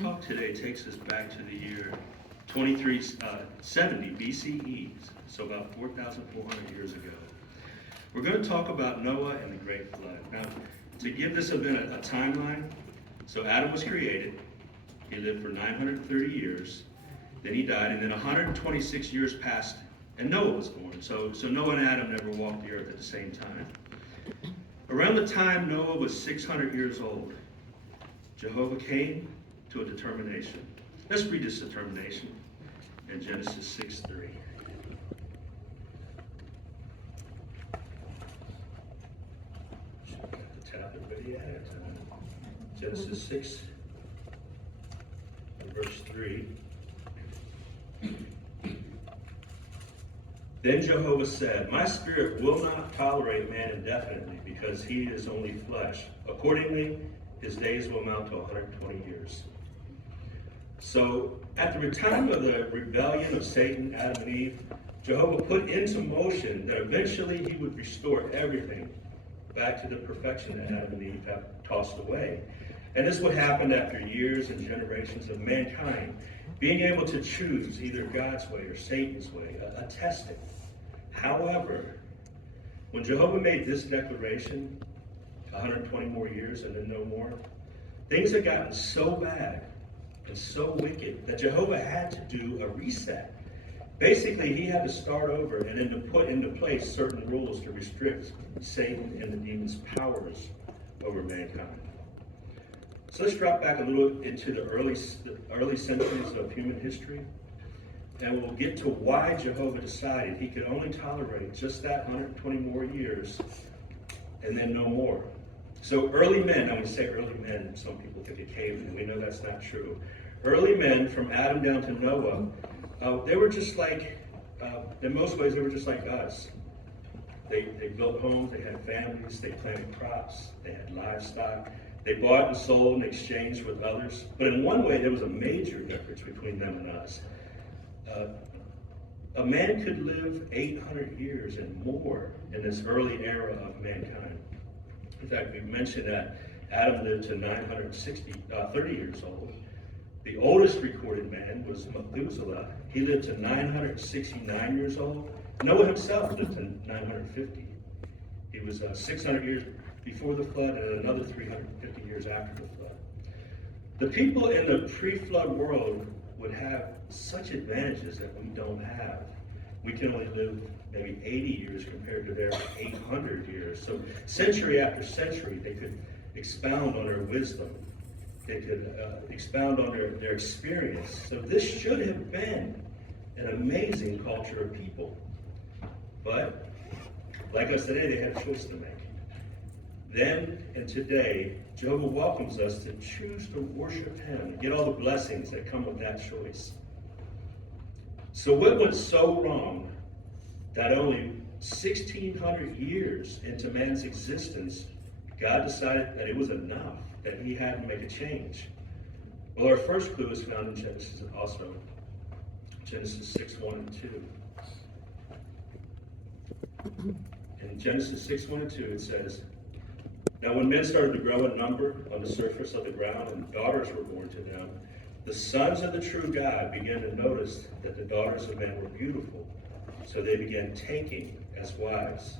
talk today takes us back to the year 2370 BCE, so about 4,400 years ago. We're going to talk about Noah and the Great Flood. Now, to give this event a timeline, so Adam was created. He lived for 930 years. Then he died, and then 126 years passed, and Noah was born. So Noah and Adam never walked the earth at the same time. Around the time Noah was 600 years old, Jehovah came to a determination. Let's read this determination in Genesis 6:3. Should have got the tablet ready ahead of time. Genesis 6 and verse 3. Then Jehovah said, "My spirit will not tolerate man indefinitely, because he is only flesh. Accordingly, his days will amount to 120 years." So, at the time of the rebellion of Satan, Adam and Eve, Jehovah put into motion that eventually he would restore everything back to the perfection that Adam and Eve have tossed away. And this would happen after years and generations of mankind being able to choose either God's way or Satan's way, a testing. However, when Jehovah made this declaration, 120 more years and then no more, things had gotten so bad and so wicked that Jehovah had to do a reset. Basically, he had to start over and then to put into place certain rules to restrict Satan and the demons' powers over mankind. So let's drop back a little into the early centuries of human history, and we'll get to why Jehovah decided he could only tolerate just that 120 more years and then no more. So early men, when we say early men, some people think of cavemen. We know that's not true. Early men, from Adam down to Noah, they were just like, in most ways, they were just like us. They built homes, they had families, they planted crops, they had livestock. They bought and sold and exchanged with others. But in one way, there was a major difference between them and us. A man could live 800 years and more in this early era of mankind. In fact, we mentioned that Adam lived to 30 years old. The oldest recorded man was Methuselah. He lived to 969 years old. Noah himself lived to 950. He was 600 years before the flood and another 350 years after the flood. The people in the pre-flood world would have such advantages that we don't have. We can only live maybe 80 years compared to their 800 years. So century after century, they could expound on their wisdom. They could expound on their experience. So this should have been an amazing culture of people. But like us today, they had a choice to make. Then and today, Jehovah welcomes us to choose to worship him and get all the blessings that come with that choice. So what went so wrong that only 1,600 years into man's existence, God decided that it was enough, that he had to make a change? Well, our first clue is found in Genesis also. Genesis 6:1 and 2. In Genesis 6:1 and 2, it says, "Now when men started to grow in number on the surface of the ground and daughters were born to them, the sons of the true God began to notice that the daughters of men were beautiful. So they began taking as wives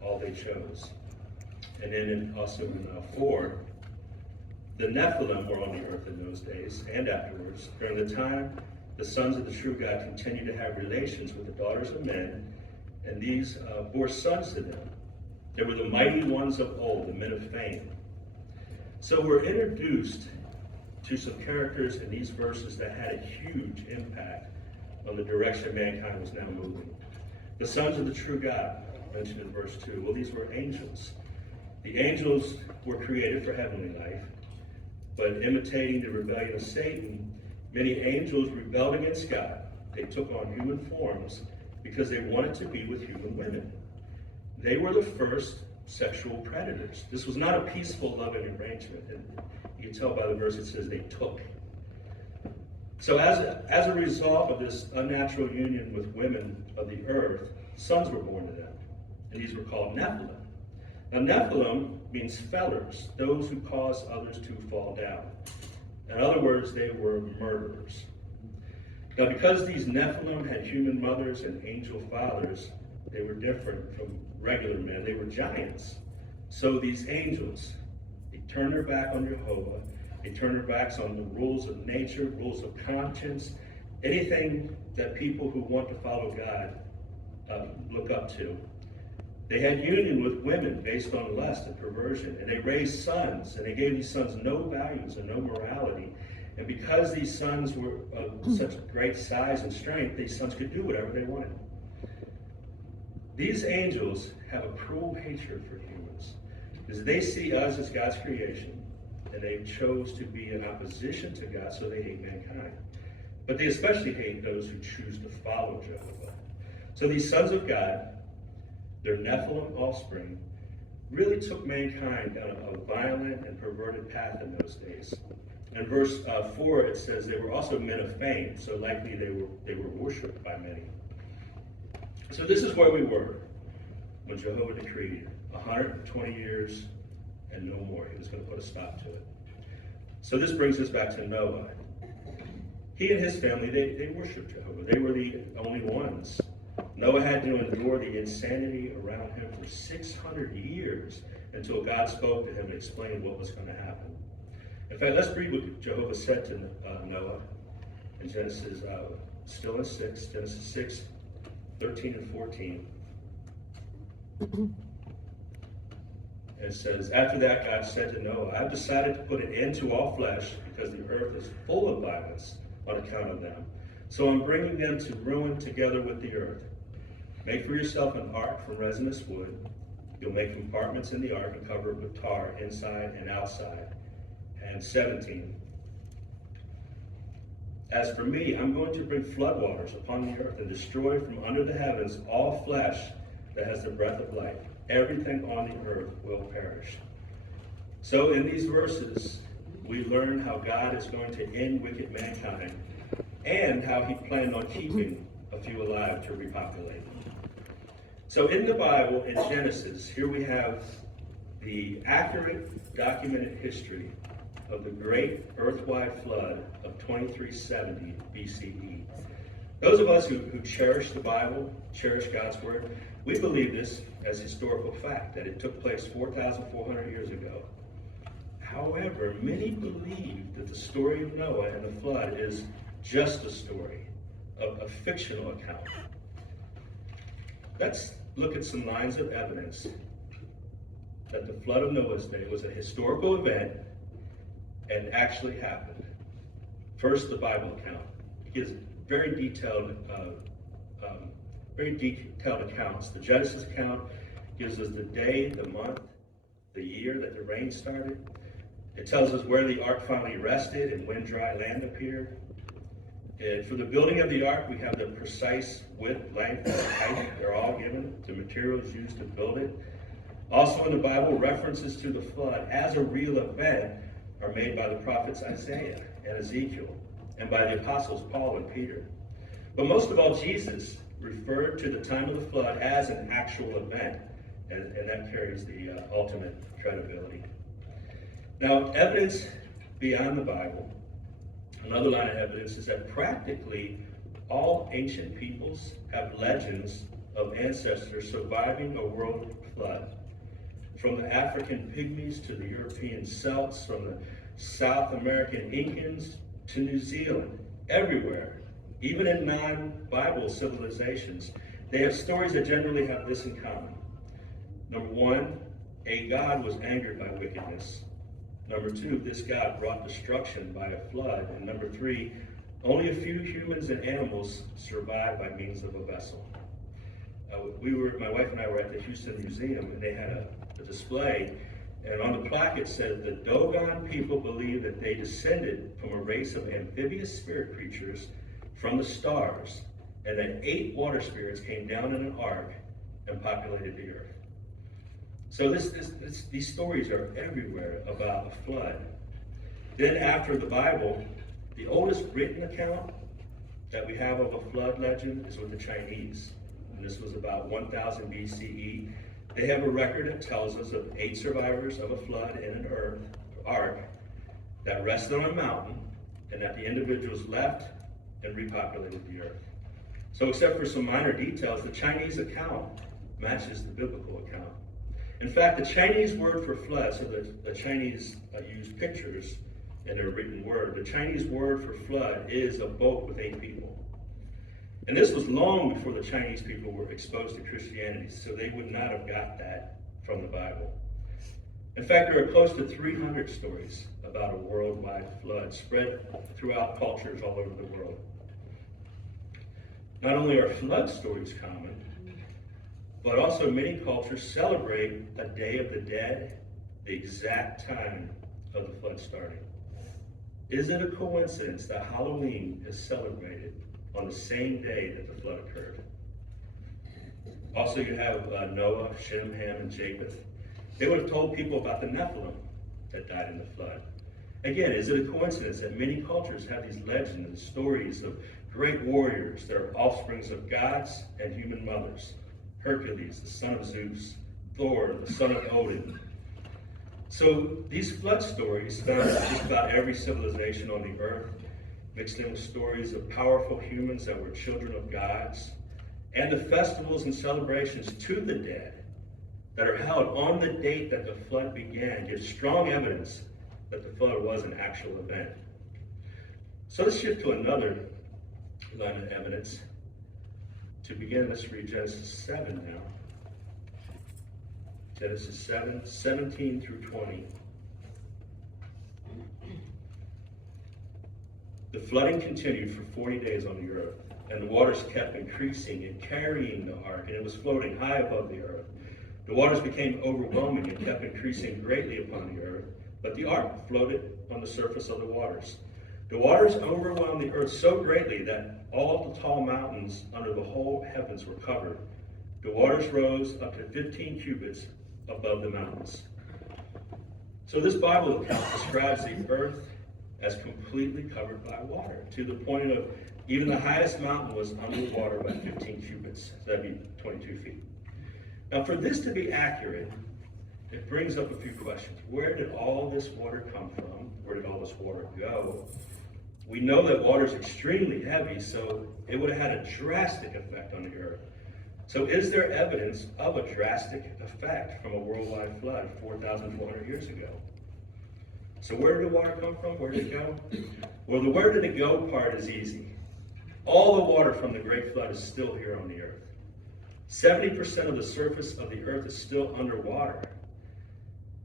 all they chose." And then also in 4, "The Nephilim were on the earth in those days and afterwards. During the time, the sons of the true God continued to have relations with the daughters of men, and these bore sons to them. They were the mighty ones of old, the men of fame." So we're introduced to some characters in these verses that had a huge impact on the direction mankind was now moving. The sons of the true God, mentioned in verse 2. Well, these were angels. The angels were created for heavenly life, but imitating the rebellion of Satan, many angels rebelled against God. They took on human forms because they wanted to be with human women. They were the first sexual predators. This was not a peaceful, loving arrangement. And you can tell by the verse it says they took. So as a result of this unnatural union with women of the earth, sons were born to them. And these were called Nephilim. Now Nephilim means fellers, those who cause others to fall down. In other words, they were murderers. Now, because these Nephilim had human mothers and angel fathers, they were different from regular men. They were giants. So these angels, they turned their back on Jehovah. They turned their backs on the rules of nature, rules of conscience, anything that people who want to follow God look up to. They had union with women based on lust and perversion, and they raised sons, and they gave these sons no values and no morality. And because these sons were of such great size and strength, these sons could do whatever they wanted. These angels have a cruel hatred for humans, because they see us as God's creation, and they chose to be in opposition to God, so they hate mankind. But they especially hate those who choose to follow Jehovah. So these sons of God, their Nephilim offspring, really took mankind down a violent and perverted path in those days. In verse 4, it says they were also men of fame, so likely they were worshipped by many. So this is where we were when Jehovah decreed 120 years and no more. He was going to put a stop to it. So this brings us back to Noah. He and his family, they worshiped Jehovah. They were the only ones. Noah had to endure the insanity around him for 600 years until God spoke to him and explained what was going to happen. In fact, let's read what Jehovah said to Noah in Genesis, still in 6, Genesis 6, 13 and 14. It says, after that, God said to Noah, I've decided to put an end to all flesh because the earth is full of violence on account of them. So I'm bringing them to ruin together with the earth. Make for yourself an ark from resinous wood. You'll make compartments in the ark and cover it with tar inside and outside. And 17. As for me, I'm going to bring floodwaters upon the earth and destroy from under the heavens all flesh that has the breath of life. Everything on the earth will perish. So in these verses, we learn how God is going to end wicked mankind and how he planned on keeping a few alive to repopulate. So in the Bible, in Genesis, here we have the accurate documented history of the great earth-wide flood of 2370 BCE. Those of us who cherish the Bible, cherish God's Word, we believe this as historical fact, that it took place 4,400 years ago. However, many believe that the story of Noah and the flood is just a story, a fictional account. Let's look at some lines of evidence that the flood of Noah's day was a historical event and actually happened. First, the Bible account. It gives very detailed accounts. The Genesis account gives us the day, the month, the year that the rain started. It tells us where the ark finally rested and when dry land appeared. And for the building of the ark, we have the precise width, length, and height. They're all given. The materials used to build it. Also in the Bible, references to the flood as a real event are made by the prophets Isaiah and Ezekiel, and by the apostles Paul and Peter. But most of all, Jesus referred to the time of the flood as an actual event, and that carries the ultimate credibility. Now, evidence beyond the Bible, another line of evidence is that practically all ancient peoples have legends of ancestors surviving a world flood. From the African pygmies to the European Celts, from the South American Incans to New Zealand, everywhere, even in non-Bible civilizations, they have stories that generally have this in common. Number one, a God was angered by wickedness. Number two, this God brought destruction by a flood. And number three, only a few humans and animals survived by means of a vessel. My wife and I were at the Houston Museum, and they had a display, and on the plaque it said, the Dogon people believe that they descended from a race of amphibious spirit creatures from the stars, and that 8 water spirits came down in an ark and populated the earth. So these stories are everywhere about a flood. Then after the Bible, the oldest written account that we have of a flood legend is with the Chinese. And this was about 1000 BCE. They have a record that tells us of 8 survivors of a flood in an ark. that rested on a mountain, and that the individuals left and repopulated the earth. So except for some minor details, the Chinese account matches the biblical account. In fact, the Chinese word for flood, so the Chinese use pictures in their written word. The Chinese word for flood is a boat with 8 people. And this was long before the Chinese people were exposed to Christianity, so they would not have got that from the Bible. In fact, there are close to 300 stories about a worldwide flood spread throughout cultures all over the world. Not only are flood stories common, but also many cultures celebrate a Day of the Dead, the exact time of the flood starting. Is it a coincidence that Halloween is celebrated on the same day that the flood occurred? Also, you have Noah, Shem, Ham, and Japheth. They would have told people about the Nephilim that died in the flood. Again, is it a coincidence that many cultures have these legends and stories of great warriors that are offsprings of gods and human mothers? Hercules, the son of Zeus, Thor, the son of Odin. So these flood stories found in just about every civilization on the earth, mixed in with stories of powerful humans that were children of gods, and the festivals and celebrations to the dead that are held on the date that the flood began give strong evidence that the flood was an actual event. So let's shift to another line of evidence. To begin, let's read Genesis 7 now. Genesis 7, 17 through 20. The flooding continued for 40 days on the earth, and the waters kept increasing and carrying the ark, and it was floating high above the earth. The waters became overwhelming and kept increasing greatly upon the earth, but the ark floated on the surface of the waters. The waters overwhelmed the earth so greatly that all the tall mountains under the whole heavens were covered. The waters rose up to 15 cubits above the mountains. So this Bible account describes the earth as completely covered by water, to the point of even the highest mountain was underwater by 15 cubits. So that'd be 22 feet. Now, for this to be accurate, it brings up a few questions. Where did all this water come from? Where did all this water go? We know that water is extremely heavy, so it would have had a drastic effect on the earth. So is there evidence of a drastic effect from a worldwide flood 4,400 years ago? So where did the water come from? Where did it go? Well, the where did it go part is easy. All the water from the Great Flood is still here on the earth. 70% of the surface of the earth is still underwater.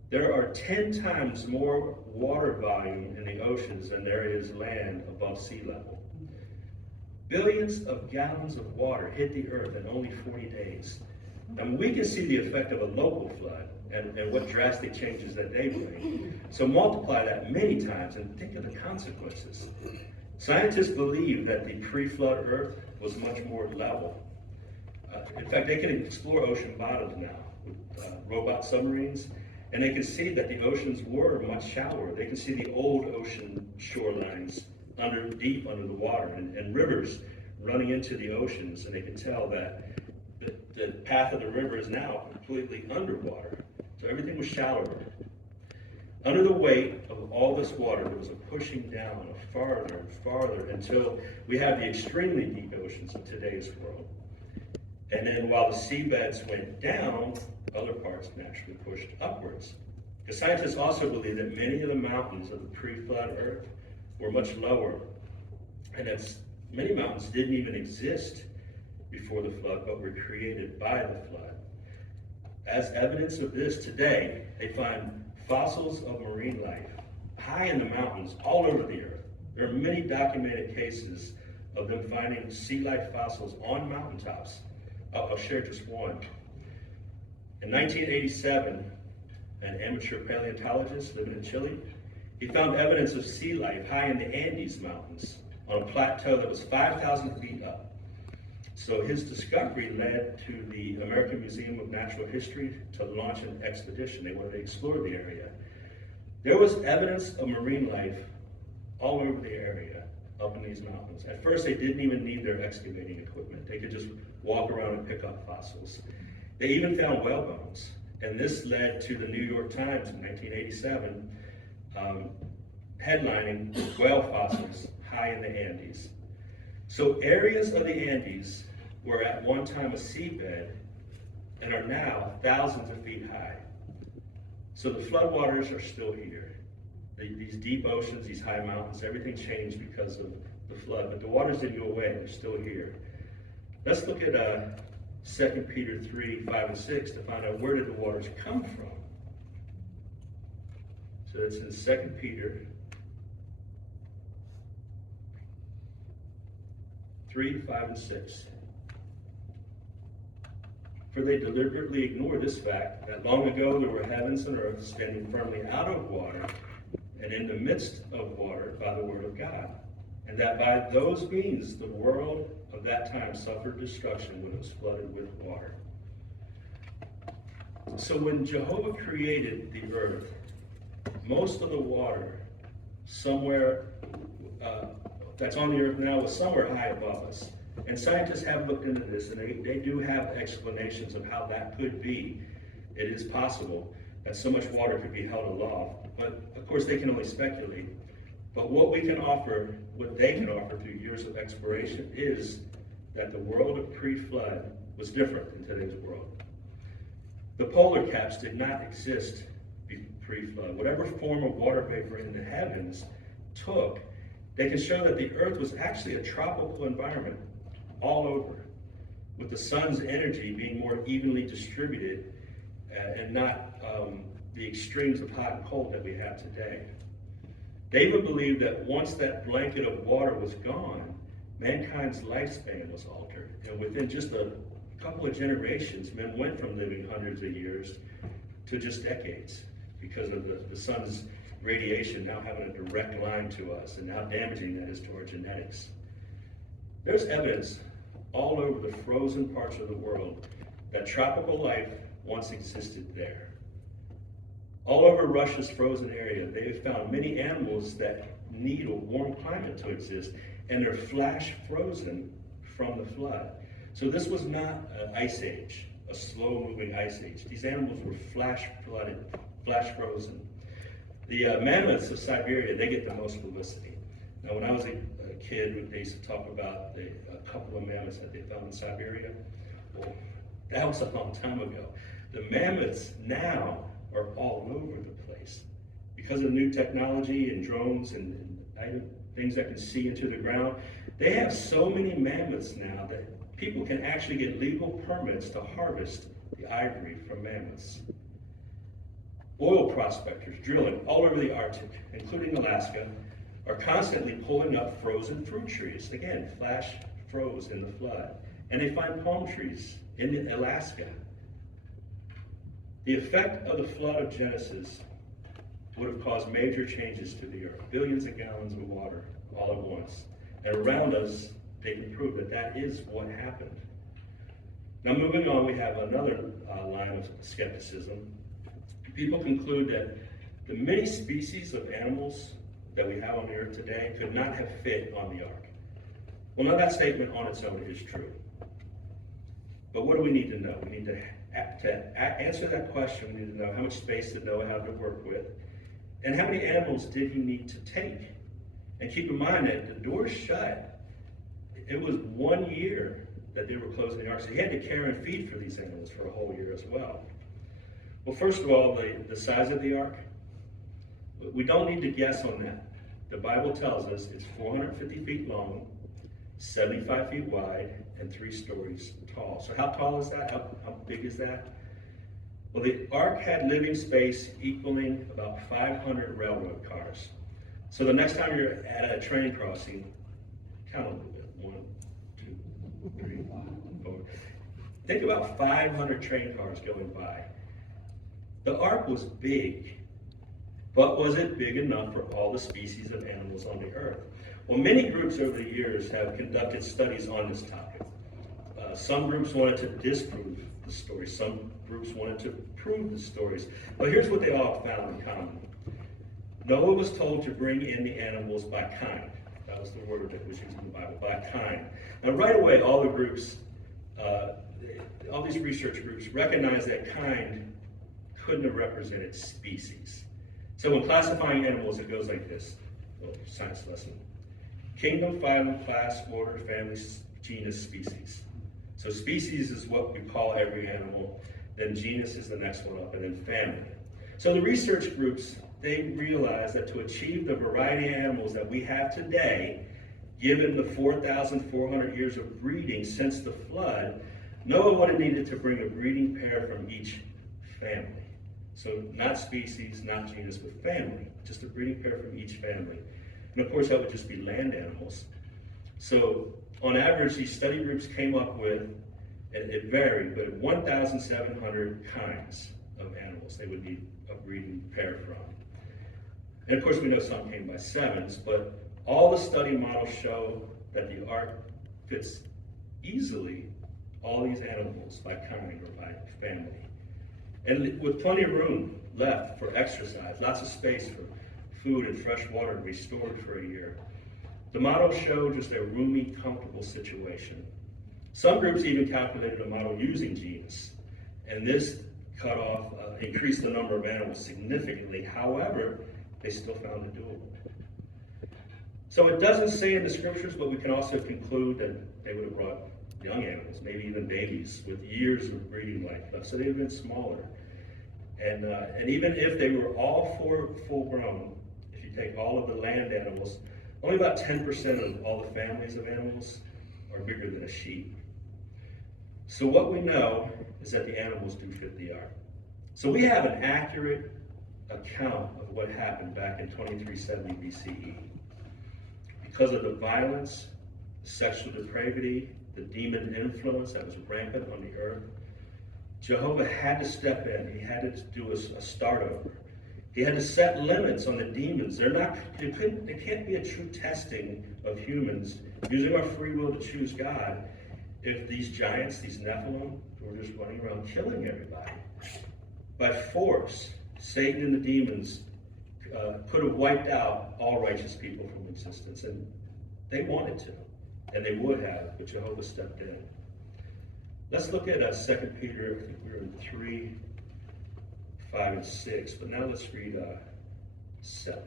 There are 10 times more water volume in the oceans than there is land above sea level. Billions of gallons of water hit the earth in only 40 days. And we can see the effect of a local flood and what drastic changes that they bring. So multiply that many times and think of the consequences. Scientists believe that the pre-flood earth was much more level. In fact, they can explore ocean bottoms now with robot submarines, and they can see that the oceans were much shallower. They can see the old ocean shorelines deep under the water, and rivers running into the oceans, and they can tell that the path of the river is now completely underwater. So everything was shallower. Under the weight of all this water, there was a pushing down farther and farther until we have the extremely deep oceans of today's world. And then while the seabeds went down, other parts naturally pushed upwards. The scientists also believe that many of the mountains of the pre-flood earth were much lower, and that many mountains didn't even exist before the flood, but were created by the flood. As evidence of this today, they find fossils of marine life high in the mountains all over the earth. There are many documented cases of them finding sea life fossils on mountaintops. I'll share just one. In 1987, an amateur paleontologist living in Chile, he found evidence of sea life high in the Andes Mountains on a plateau that was 5,000 feet up. So his discovery led to the American Museum of Natural History to launch an expedition. They wanted to explore the area. There was evidence of marine life all over the area up in these mountains. At first, they didn't even need their excavating equipment. They could just walk around and pick up fossils. They even found whale bones. And this led to the New York Times in 1987 headlining whale fossils high in the Andes. So areas of the Andes were at one time a seabed and are now thousands of feet high. So the floodwaters are still here. These deep oceans, these high mountains, everything changed because of the flood, but the waters didn't go away, they're still here. Let's look at 2 Peter 3, 5, and 6 to find out where did the waters come from. So it's in 2 Peter 3, 5, and 6. For they deliberately ignore this fact that long ago there were heavens and earth standing firmly out of water and in the midst of water by the word of God, and that by those means the world of that time suffered destruction when it was flooded with water. So when Jehovah created the earth, most of the water somewhere that's on the earth now was somewhere high above us. And scientists have looked into this, and they do have explanations of how that could be. It is possible that so much water could be held aloft, but of course they can only speculate. But what they can offer through years of exploration is that the world of pre-flood was different than today's world. The polar caps did not exist pre-flood. Whatever form of water vapor in the heavens took, they can show that the earth was actually a tropical environment all over, with the sun's energy being more evenly distributed and not the extremes of hot and cold that we have today. David believed that once that blanket of water was gone, mankind's lifespan was altered. And within just a couple of generations, men went from living hundreds of years to just decades because of the sun's radiation now having a direct line to us and how damaging that is to our genetics. There's evidence all over the frozen parts of the world that tropical life once existed there. All over Russia's frozen area, they have found many animals that need a warm climate to exist, and they're flash frozen from the flood. So this was not an ice age, a slow-moving ice age. These animals were flash flooded, flash frozen. The mammoths of Siberia, they get the most publicity. Now, when I was a kid, they used to talk about a couple of mammoths that they found in Siberia. Well, that was a long time ago. The mammoths now are all over the place because of new technology and drones and things that can see into the ground. They have so many mammoths now that people can actually get legal permits to harvest the ivory from mammoths. Oil prospectors drilling all over the Arctic, including Alaska, are constantly pulling up frozen fruit trees. Again, flash froze in the flood. And they find palm trees in Alaska. The effect of the flood of Genesis would have caused major changes to the earth, billions of gallons of water all at once. And around us, they can prove that that is what happened. Now, moving on, we have another line of skepticism. People conclude that the many species of animals that we have on the earth today could not have fit on the ark. Well, now that statement on its own is true. But what do we need to know? We need to answer that question. We need to know how much space did Noah have to work with, and how many animals did he need to take? And keep in mind that the doors shut. It was 1 year that they were closing the ark, so he had to care and feed for these animals for a whole year as well. Well, first of all, the size of the ark, we don't need to guess on that. The Bible tells us it's 450 feet long, 75 feet wide, and 3 stories tall. So how tall is that? How big is that? Well, the ark had living space equaling about 500 railroad cars. So the next time you're at a train crossing, count a little bit. 1, 2, 3, 4. Think about 500 train cars going by. The ark was big, but was it big enough for all the species of animals on the earth? Well, many groups over the years have conducted studies on this topic. Some groups wanted to disprove the stories. Some groups wanted to prove the stories. But here's what they all found in common. Noah was told to bring in the animals by kind. That was the word that was used in the Bible, by kind. Now, right away, all the groups, all these research groups recognized that kind couldn't have represented species. So when classifying animals, it goes like this. well, science lesson. Kingdom, phylum, class, order, family, genus, species. So species is what we call every animal, then genus is the next one up, and then family. So the research groups, they realized that to achieve the variety of animals that we have today, given the 4,400 years of breeding since the flood, Noah would have needed to bring a breeding pair from each family. So not species, not genus, but family, just a breeding pair from each family. And of course, that would just be land animals. So on average, these study groups came up with, and it varied, but 1,700 kinds of animals they would need a breeding pair from. And of course, we know some came by sevens, but all the study models show that the ark fits easily all these animals by kind or by family. And with plenty of room left for exercise, lots of space for food and fresh water to be stored for a year, the models show just a roomy, comfortable situation. Some groups even calculated a model using genus, and this increased the number of animals significantly. However, they still found it doable. So it doesn't say in the scriptures, but we can also conclude that they would have brought young animals, maybe even babies, with years of breeding life left. So they would have been smaller. And even if they were all full grown, if you take all of the land animals, only about 10% of all the families of animals are bigger than a sheep. So what we know is that the animals do fit the ark. So we have an accurate account of what happened back in 2370 BCE. Because of the violence, sexual depravity, the demon influence that was rampant on the earth, Jehovah had to step in. He had to do a start over. He had to set limits on the demons. It can't be a true testing of humans using our free will to choose God if these giants, these Nephilim, were just running around killing everybody. By force, Satan and the demons could have wiped out all righteous people from existence, and they wanted to, and they would have, but Jehovah stepped in. Let's look at 2 Peter. I think we're in 3, 5, and 6, but now let's read 7.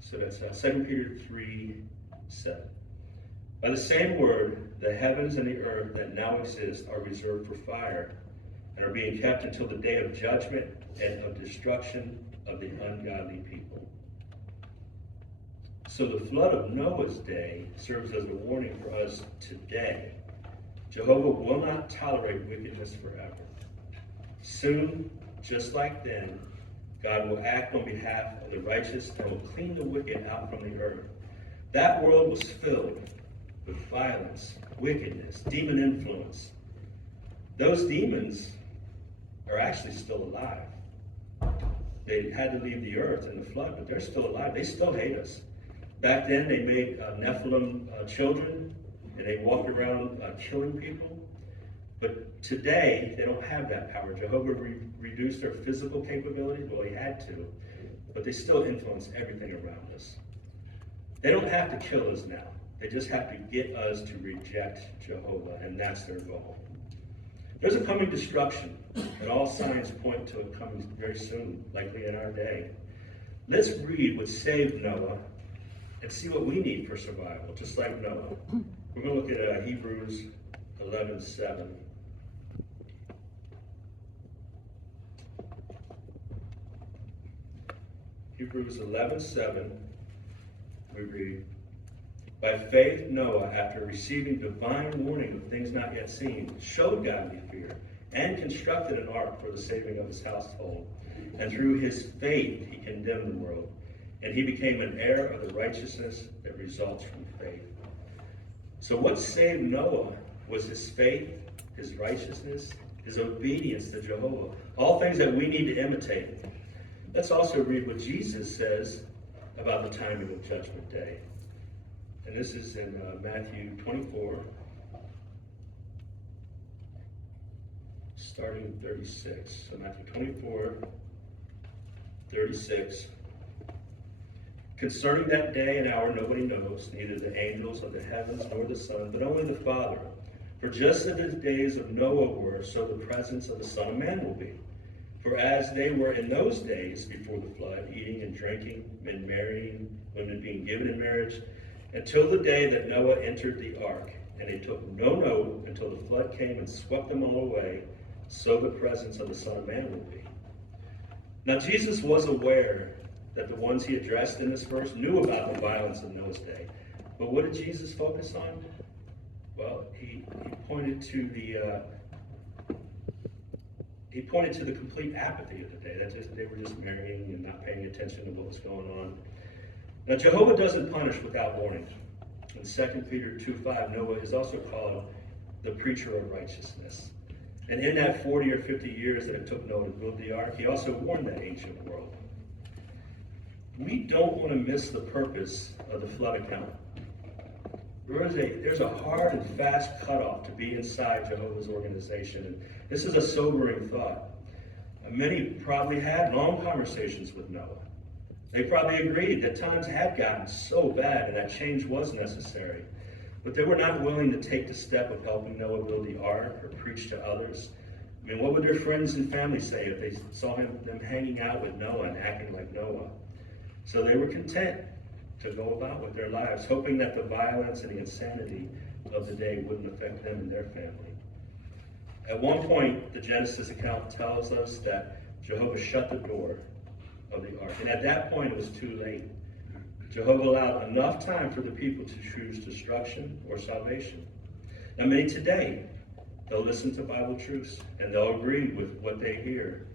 So that's 2 Peter 3, 7. By the same word, the heavens and the earth that now exist are reserved for fire and are being kept until the day of judgment and of destruction of the ungodly people. So the flood of Noah's day serves as a warning for us today. Jehovah will not tolerate wickedness forever. Soon, just like then, God will act on behalf of the righteous and will clean the wicked out from the earth. That world was filled with violence, wickedness, demon influence. Those demons are actually still alive. They had to leave the earth in the flood, but they're still alive. They still hate us. Back then, they made Nephilim children, and they walked around killing people. But today, they don't have that power. Jehovah reduced their physical capabilities. Well, he had to, but they still influence everything around us. They don't have to kill us now. They just have to get us to reject Jehovah, and that's their goal. There's a coming destruction, and all signs point to it coming very soon, likely in our day. Let's read what saved Noah and see what we need for survival, just like Noah. We're going to look at Hebrews 11:7. Hebrews 11:7, we read, "By faith Noah, after receiving divine warning of things not yet seen, showed godly fear, and constructed an ark for the saving of his household. And through his faith he condemned the world, and he became an heir of the righteousness that results from faith." So what saved Noah was his faith, his righteousness, his obedience to Jehovah, all things that we need to imitate. Let's also read what Jesus says about the timing of Judgment Day. And this is in Matthew 24, starting in 36. So Matthew 24, 36. "Concerning that day and hour nobody knows, neither the angels of the heavens nor the Son, but only the Father. For just as the days of Noah were, so the presence of the Son of Man will be. For as they were in those days before the flood, eating and drinking, men marrying, women being given in marriage, until the day that Noah entered the ark, and they took no note until the flood came and swept them all away, so the presence of the Son of Man will be. Now Jesus was aware that the ones he addressed in this verse knew about the violence of Noah's day. But what did Jesus focus on? Well, he pointed to the complete apathy of the day. They were just marrying and not paying attention to what was going on. Now Jehovah doesn't punish without warning. In 2 Peter 2:5, Noah is also called the preacher of righteousness. And in that 40 or 50 years that it took Noah to build the ark, he also warned that ancient world. We don't want to miss the purpose of the flood account. There's a hard and fast cutoff to be inside Jehovah's organization. And this is a sobering thought. Many probably had long conversations with Noah. They probably agreed that times had gotten so bad and that change was necessary. But they were not willing to take the step of helping Noah build the ark or preach to others. I mean, what would their friends and family say if they saw them hanging out with Noah and acting like Noah? So they were content to go about with their lives, hoping that the violence and the insanity of the day wouldn't affect them and their family. At one point, the Genesis account tells us that Jehovah shut the door of the ark. And at that point, it was too late. Jehovah allowed enough time for the people to choose destruction or salvation. Now, many today, they'll listen to Bible truths and they'll agree with what they hear.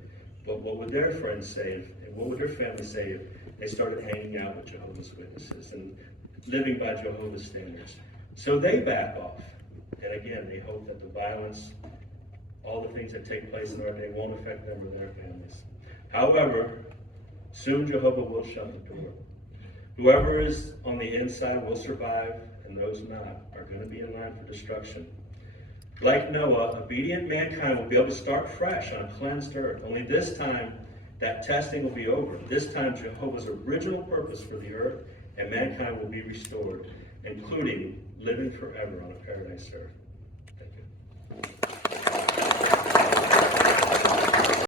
But what would their friends say, and what would their family say if they started hanging out with Jehovah's Witnesses and living by Jehovah's standards? So they back off. And again, they hope that the violence, all the things that take place in our day won't affect them or their families. However, soon Jehovah will shut the door. Whoever is on the inside will survive, and those not are going to be in line for destruction. Like Noah, obedient mankind will be able to start fresh on a cleansed earth. Only this time, that testing will be over. This time, Jehovah's original purpose for the earth and mankind will be restored, including living forever on a paradise earth.